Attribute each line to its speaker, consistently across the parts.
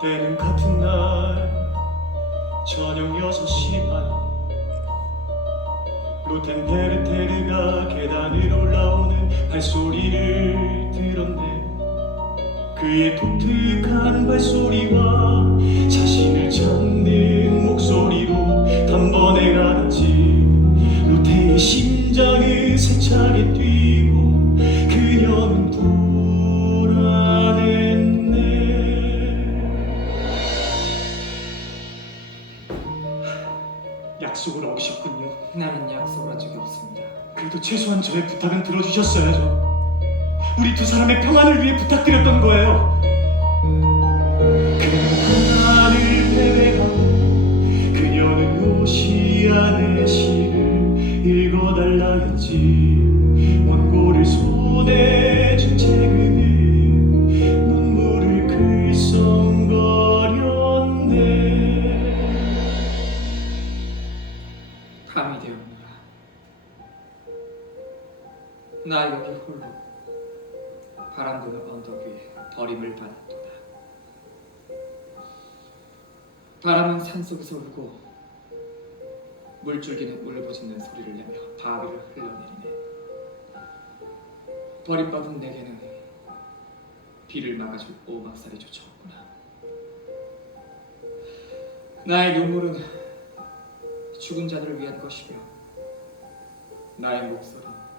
Speaker 1: 때는 같은 날 저녁 6시 반. 로텐베르테르가 계단을 올라오는 발소리를 들었네. 그의 독특한 약속을 어기셨군요.
Speaker 2: 나는 약속한 적이 없습니다.
Speaker 1: 그래도 최소한 저의 부탁은 들어주셨어야죠. 우리 두 사람의 평안을 위해 부탁드렸던 거예요. 배회하고 그녀는 요시안의 시를 읽어달라 했지
Speaker 2: 나 여기 홀로 바람 부는 언덕 위에 버림을 받았도다. 바람은 산속에서 울고 물줄기는 울부짖는 소리를 내며 바위를 흘러내리네. 버림받은 내게는 비를 막아줄 오막살이 쫓아오구나. 나의 눈물은 죽은 자들을 위한 것이며 나의 목소리는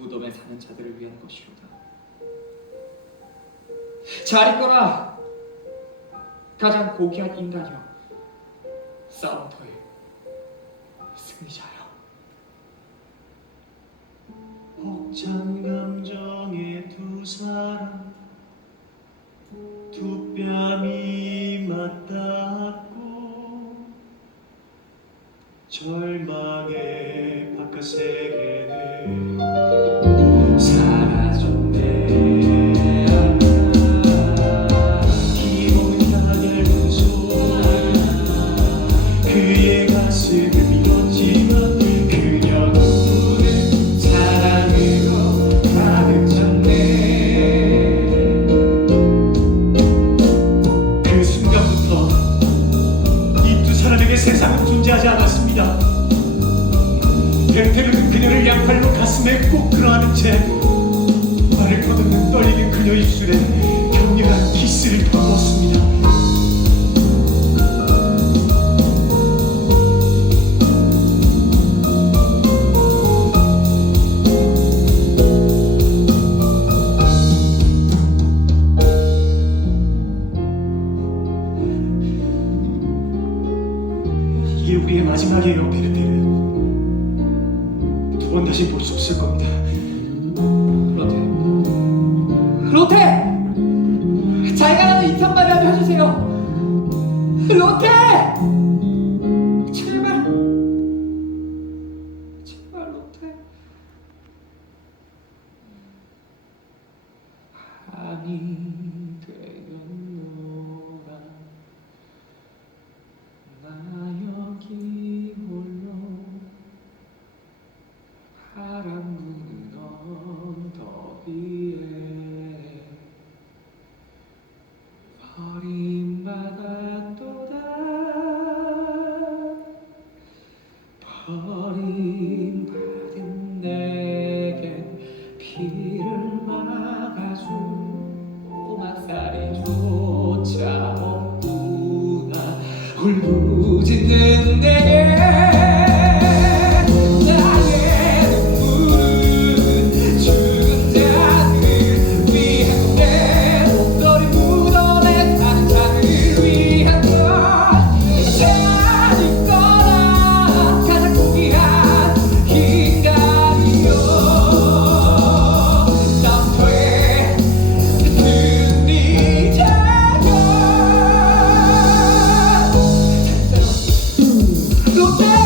Speaker 2: 무덤에 사는 자들을 위한 것이로다. 잘 있거라. 가장 고귀한 인간이여. 싸움터의 승리자여.
Speaker 1: 벅찬 감정의 두 사람 두 뺨이 맞닿 절망의 바깥 세계는 않았습니다. 베르테르는 그녀를 양팔로 가슴에 꼭 끌어안은 채 말을 거듭는 떨리는 그녀 입술에 격렬한 키스를 퍼부었습니다 이게 우리의 마지막이에요, 베르테르. 두 번 다시 볼 수 없을 겁니다. Karam. do